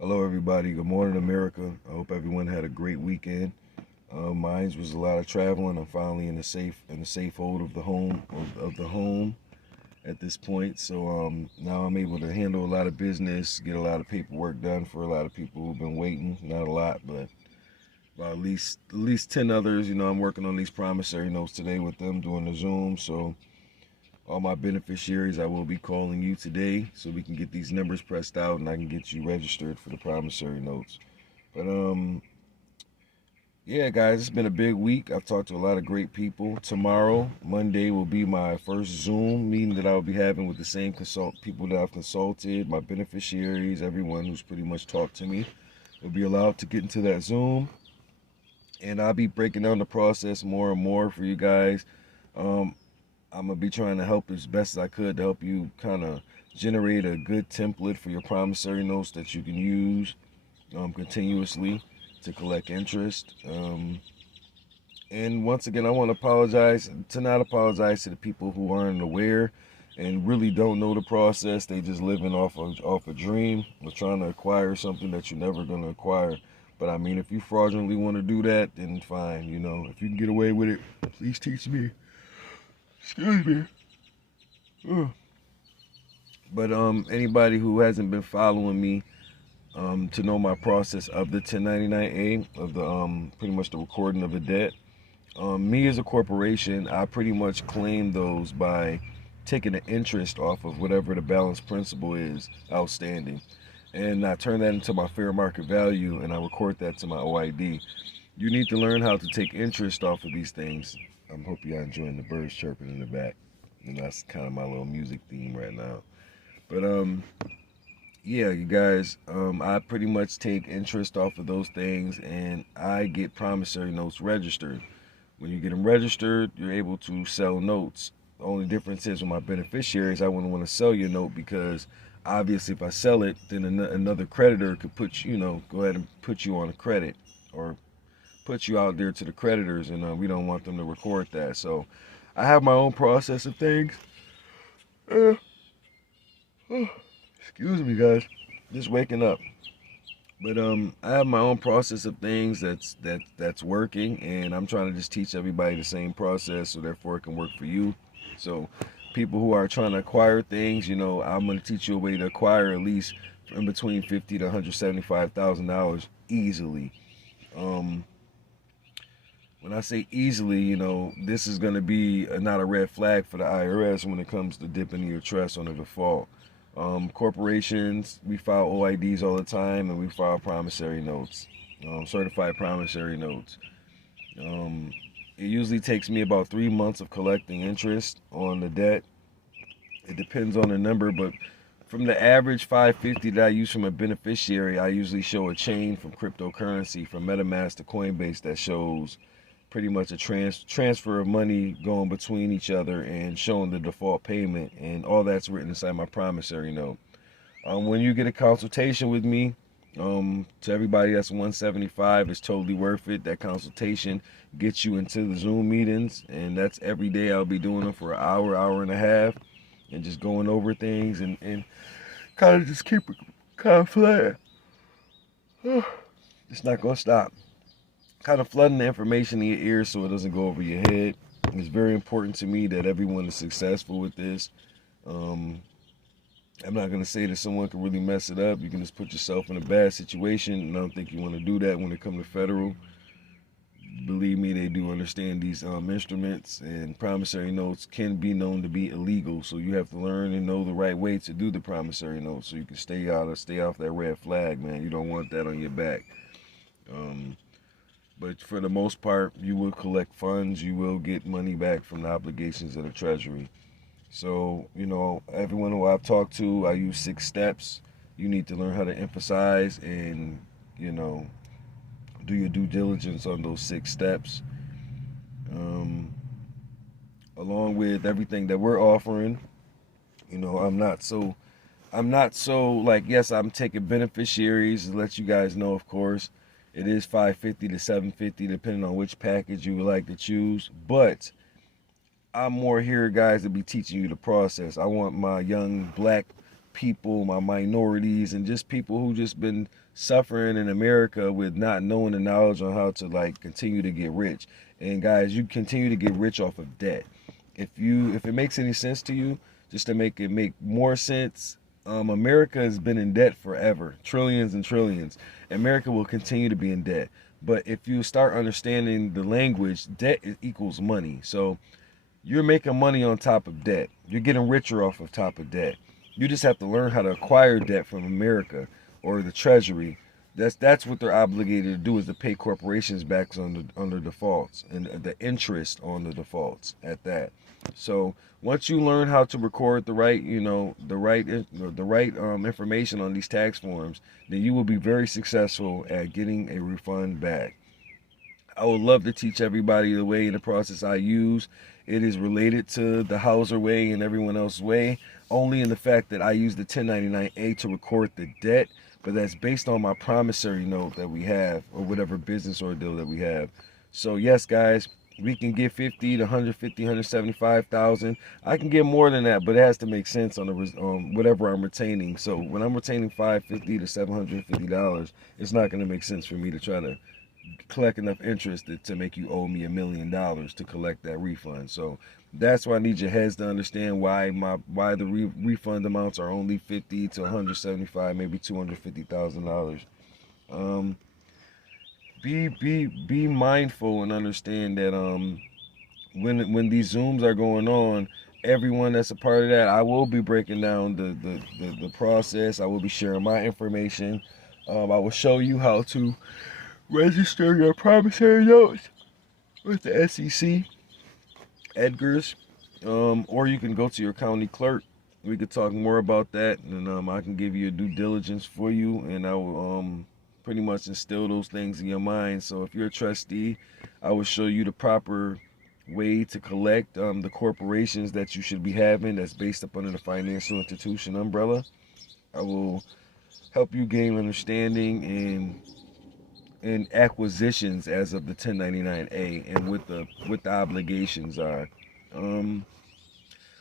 Hello, everybody. Good morning, America. I hope everyone had a great weekend. Mine was a lot of traveling. I'm finally in the safe hold of the home at this point. So now I'm able to handle a lot of business, get a lot of paperwork done for a lot of people who've been waiting. Not a lot, but about at least 10 others. I'm working on these promissory notes today with them doing the Zoom. So all my beneficiaries, I will be calling you today so we can get these numbers pressed out and I can get you registered for the promissory notes. But yeah, guys, it's been a big week. I've talked to a lot of great people. Tomorrow, Monday, will be my first Zoom meeting that I'll be having with the same people that I've consulted, my beneficiaries, everyone who's pretty much talked to me will be allowed to get into that Zoom, and I'll be breaking down the process more and more for you guys. Um, I'm gonna be trying to help as best as I could to help you kind of generate a good template for your promissory notes that you can use continuously to collect interest. And once again, I want to not apologize to the people who aren't aware and really don't know the process. They just living off a dream or trying to acquire something that you're never going to acquire. But I mean, if you fraudulently want to do that, then fine. If you can get away with it, please teach me. Excuse me. Ugh. But anybody who hasn't been following me to know my process of the 1099A, of the pretty much the recording of the debt. Me as a corporation, I pretty much claim those by taking the interest off of whatever the balance principal is outstanding. And I turn that into my fair market value and I record that to my OID. You need to learn how to take interest off of these things. I hope you're enjoying the birds chirping in the back. And that's kind of my little music theme right now. But yeah, you guys, I pretty much take interest off of those things and I get promissory notes registered. When you get them registered, you're able to sell notes. The only difference is with my beneficiaries, I wouldn't want to sell your note because obviously if I sell it, then another creditor could go ahead and put you on a credit or put you out there to the creditors, and we don't want them to record that. So I have my own process of things. Uh, excuse me, guys. Just waking up. But I have my own process of things that's working, and I'm trying to just teach everybody the same process, so therefore it can work for you. So people who are trying to acquire things, I'm going to teach you a way to acquire at least in between $50 to $175,000 easily. Um, when I say easily, this is going to be not a red flag for the IRS when it comes to dipping your trust on a default. Corporations, we file OIDs all the time, and we file promissory notes, certified promissory notes. Um, it usually takes me about 3 months of collecting interest on the debt. It depends on the number, but from the average 550 that I use from a beneficiary, I usually show a chain from cryptocurrency, from MetaMask to Coinbase, that shows pretty much a transfer of money going between each other and showing the default payment, and all that's written inside my promissory note. When you get a consultation with me, to everybody that's 175, it's totally worth it. That consultation gets you into the Zoom meetings, and that's every day. I'll be doing them for an hour and a half, and just going over things and kind of just keep it kind of flat. It's not gonna stop. Kind of flooding the information in your ears so it doesn't go over your head. It's very important to me that everyone is successful with this. Um, I'm not gonna say that someone can really mess it up. You can just put yourself in a bad situation, and I don't think you want to do that when it comes to federal. Believe me, they do understand these instruments, and promissory notes can be known to be illegal. So you have to learn and know the right way to do the promissory note, so you can stay off that red flag, man. You don't want that on your back. Um, but for the most part, you will collect funds. You will get money back from the obligations of the Treasury. So, everyone who I've talked to, I use 6 steps. You need to learn how to emphasize and, you know, do your due diligence on those 6 steps. Um, Along with everything that we're offering, I'm not so like, yes, I'm taking beneficiaries to let you guys know, of course. It is 550 to 750 depending on which package you would like to choose, but I'm more here, guys, to be teaching you the process. I want my young black people, my minorities, and just people who just been suffering in America with not knowing the knowledge on how to like continue to get rich. And guys, you continue to get rich off of debt. If it makes any sense to you, just to make it make more sense, America has been in debt forever, trillions and trillions. America will continue to be in debt. But if you start understanding the language, debt equals money. So you're making money on top of debt. You're getting richer off of top of debt. You just have to learn how to acquire debt from America or the Treasury. That's what they're obligated to do, is to pay corporations back under defaults and the interest on the defaults at that. So once you learn how to record the right information on these tax forms, then you will be very successful at getting a refund back. I would love to teach everybody the way and the process I use. It is related to the Hauser way and everyone else's way, only in the fact that I use the 1099A to record the debt, but that's based on my promissory note that we have, or whatever business or deal that we have. So yes, guys, we can get 50 to 150, 175,000. I can get more than that, but it has to make sense on the whatever I'm retaining. So when I'm retaining $550 to $750, it's not going to make sense for me to try to collect enough interest to make you owe me $1 million to collect that refund. So that's why I need your heads to understand why the refund amounts are only 50 to 175, maybe $250,000. Be mindful and understand that when these Zooms are going on, everyone that's a part of that, I will be breaking down the process. I will be sharing my information. I will show you how to register your promissory notes with the SEC, Edgar's, or you can go to your county clerk. We could talk more about that, and I can give you a due diligence for you, and I will pretty much instill those things in your mind. So if you're a trustee, I will show you the proper way to collect the corporations that you should be having that's based up under the financial institution umbrella. I will help you gain understanding and acquisitions as of the 1099A and what the obligations are.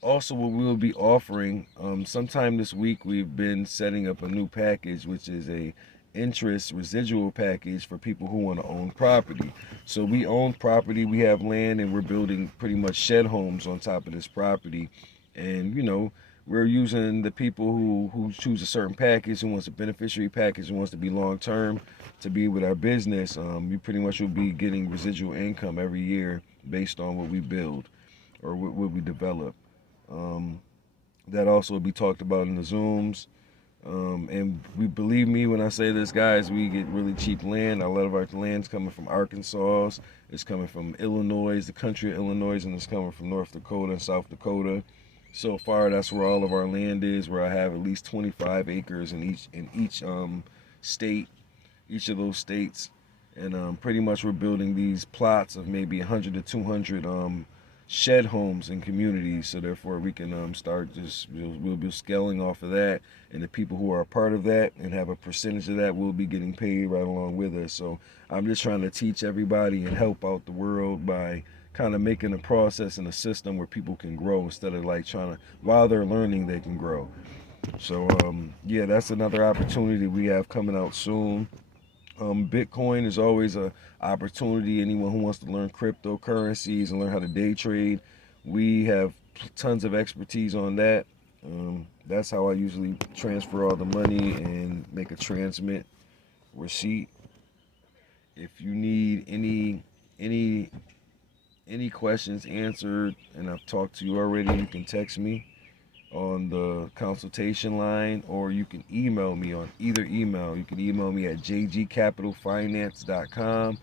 Also, what we will be offering sometime this week, we've been setting up a new package, which is a interest residual package for people who want to own property. So we own property, we have land, and we're building pretty much shed homes on top of this property. And we're using the people who choose a certain package, who wants a beneficiary package, who wants to be long term, to be with our business. You pretty much will be getting residual income every year based on what we build or what we develop. That also will be talked about in the Zooms. And we believe me when I say this, guys, we get really cheap land. A lot of our land's coming from Arkansas, it's coming from Illinois, the country of Illinois, and it's coming from North Dakota and South Dakota. So far, that's where all of our land is, where I have at least 25 acres in each state, each of those states. And pretty much we're building these plots of maybe 100 to 200 shed homes and communities, so therefore we can start we'll be scaling off of that, and the people who are a part of that and have a percentage of that will be getting paid right along with us. So I'm just trying to teach everybody and help out the world by kind of making a process and a system where people can grow instead of like trying to, while they're learning, they can grow. So yeah, that's another opportunity we have coming out soon. Bitcoin is always a opportunity. Anyone who wants to learn cryptocurrencies and learn how to day trade, we have tons of expertise on that. That's how I usually transfer all the money and make a transmit receipt. If you need any questions answered and I've talked to you already, you can text me on the consultation line, or you can email me on either email. You can email me at jgcapitalfinance.com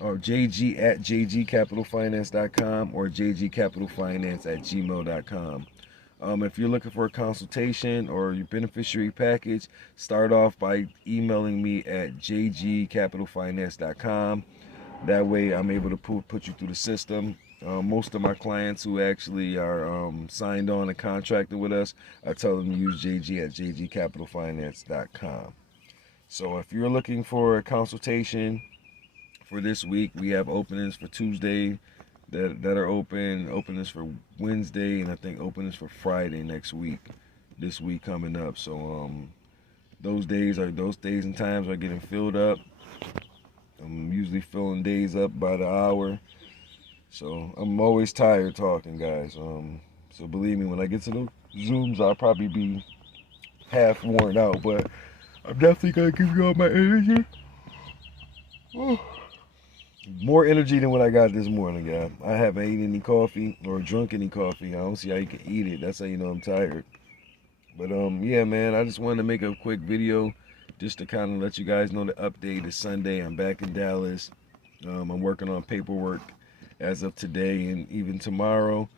or jg@jgcapitalfinance.com or jgcapitalfinance@gmail.com. If you're looking for a consultation or your beneficiary package, start off by emailing me at jgcapitalfinance.com. That way I'm able to put you through the system. Most of my clients who actually are signed on and contracted with us, I tell them to use jg@jgcapitalfinance.com. So if you're looking for a consultation for this week, we have openings for Tuesday that are open, openings for Wednesday, and I think openings for Friday next week, this week coming up. So those days and times are getting filled up. I'm usually filling days up by the hour. So I'm always tired talking, guys. So believe me, when I get to the Zooms, I'll probably be half worn out, but I'm definitely gonna give you all my energy. More energy than what I got this morning, guy. I haven't eaten any coffee or drunk any coffee. I don't see how you can eat it. That's how you know I'm tired. But yeah, man, I just wanted to make a quick video just to kind of let you guys know the update is Sunday. I'm back in Dallas. I'm working on paperwork as of today and even tomorrow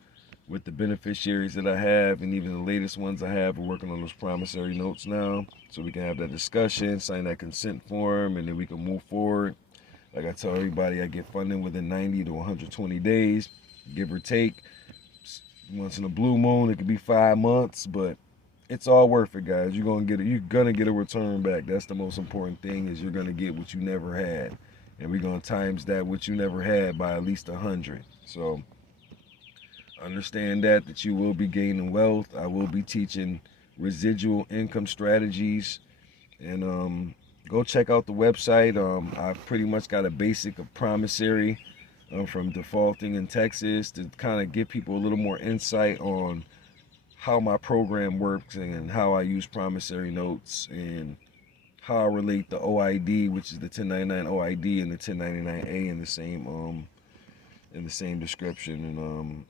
with the beneficiaries that I have, and even the latest ones I have. We're working on those promissory notes now, so we can have that discussion, sign that consent form, and then we can move forward. Like I tell everybody, I get funding within 90 to 120 days, give or take. Once in a blue moon, it could be 5 months, but it's all worth it, guys. You're gonna get it. You're gonna get a return back. That's the most important thing, is you're gonna get what you never had, and we're gonna times that what you never had by at least 100. So understand that you will be gaining wealth. I will be teaching residual income strategies, and go check out the website. I pretty much got a basic of promissory from defaulting in Texas to kind of give people a little more insight on how my program works and how I use promissory notes and how I relate the OID, which is the 1099 OID, and the 1099A in the same description, and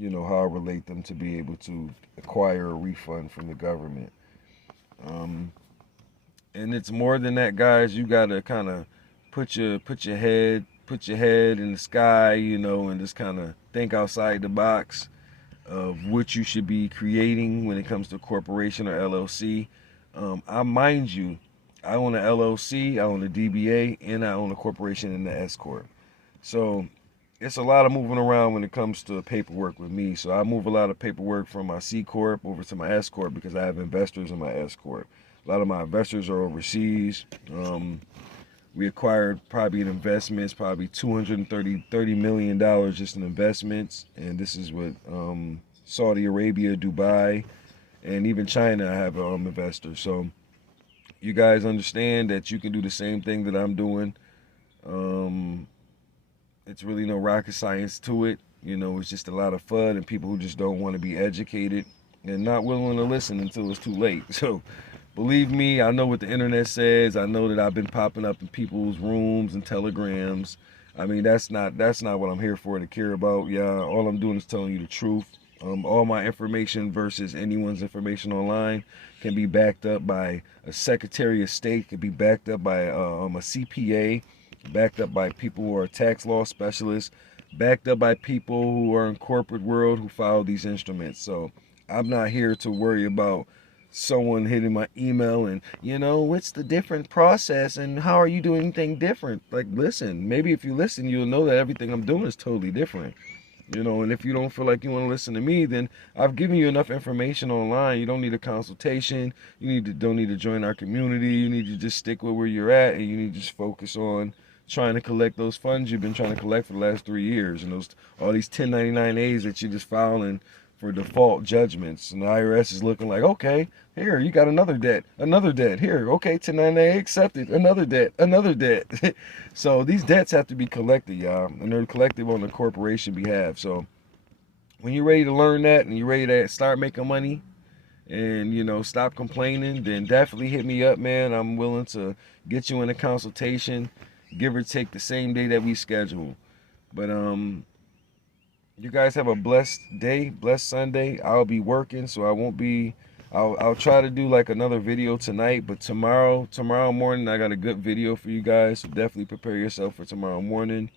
you know, how I relate them to be able to acquire a refund from the government. And it's more than that, guys. You gotta kind of put your head in the sky, you know, and just kind of think outside the box of what you should be creating when it comes to corporation or LLC. Mind you, I own an LLC, I own a DBA, and I own a corporation in the S corp. So it's a lot of moving around when it comes to paperwork with me. So I move a lot of paperwork from my C corp over to my S corp because I have investors in my S corp. A lot of my investors are overseas. We acquired probably in investments, probably $230 million just in investments. And this is with Saudi Arabia, Dubai, and even China. I have investors. So you guys understand that you can do the same thing that I'm doing. It's really no rocket science to it. You know, it's just a lot of fun and people who just don't want to be educated and not willing to listen until it's too late. So believe me, I know what the internet says. I know that I've been popping up in people's rooms and telegrams. I mean, that's not what I'm here for, to care about. Yeah, all I'm doing is telling you the truth. All my information versus anyone's information online can be backed up by a Secretary of State, can be backed up by a CPA, backed up by people who are tax law specialists, backed up by people who are in corporate world who follow these instruments. So I'm not here to worry about someone hitting my email and, you know, what's the different process and how are you doing anything different? Like, listen, maybe if you listen, you'll know that everything I'm doing is totally different. You know, and if you don't feel like you want to listen to me, then I've given you enough information online. You don't need a consultation. Don't need to join our community. You need to just stick with where you're at, and you need to just focus on trying to collect those funds you've been trying to collect for the last 3 years, and all these 1099As that you're just filing for default judgments. And the IRS is looking like, okay, here, you got another debt. Here, okay, 1099A accepted, another debt. So these debts have to be collected, y'all, and they're collected on the corporation behalf. So when you're ready to learn that and you're ready to start making money and, you know, stop complaining, then definitely hit me up, man. I'm willing to get you in a consultation, give or take the same day that we schedule. But you guys have a blessed day, blessed Sunday. I'll be working, so I won't be. I'll try to do like another video tonight, but tomorrow morning I got a good video for you guys. So definitely prepare yourself for tomorrow morning.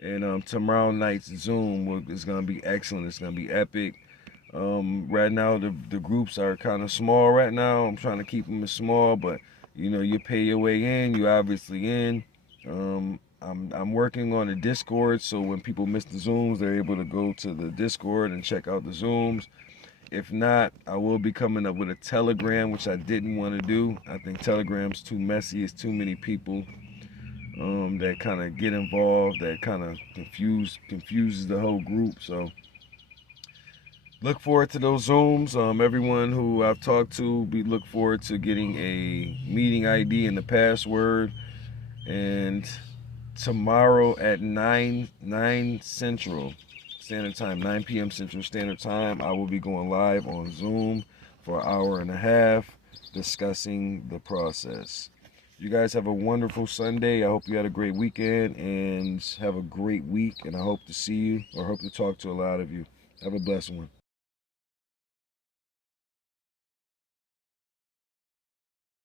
And tomorrow night's Zoom is gonna be excellent. It's gonna be epic. Right now the groups are kind of small right now. I'm trying to keep them as small, but you know, you pay your way in, you obviously in. I'm working on a Discord, so when people miss the Zooms, they're able to go to the Discord and check out the Zooms. If not, I will be coming up with a Telegram, which I didn't want to do. I think Telegram's too messy. It's too many people that kind of get involved, that kind of confuses the whole group. So look forward to those Zooms. Everyone who I've talked to, look forward to getting a meeting ID and the password. And tomorrow at 9 Central Standard Time, 9 p.m. Central Standard Time, I will be going live on Zoom for an hour and a half discussing the process. You guys have a wonderful Sunday. I hope you had a great weekend and have a great week. And I hope to see you or hope to talk to a lot of you. Have a blessed one.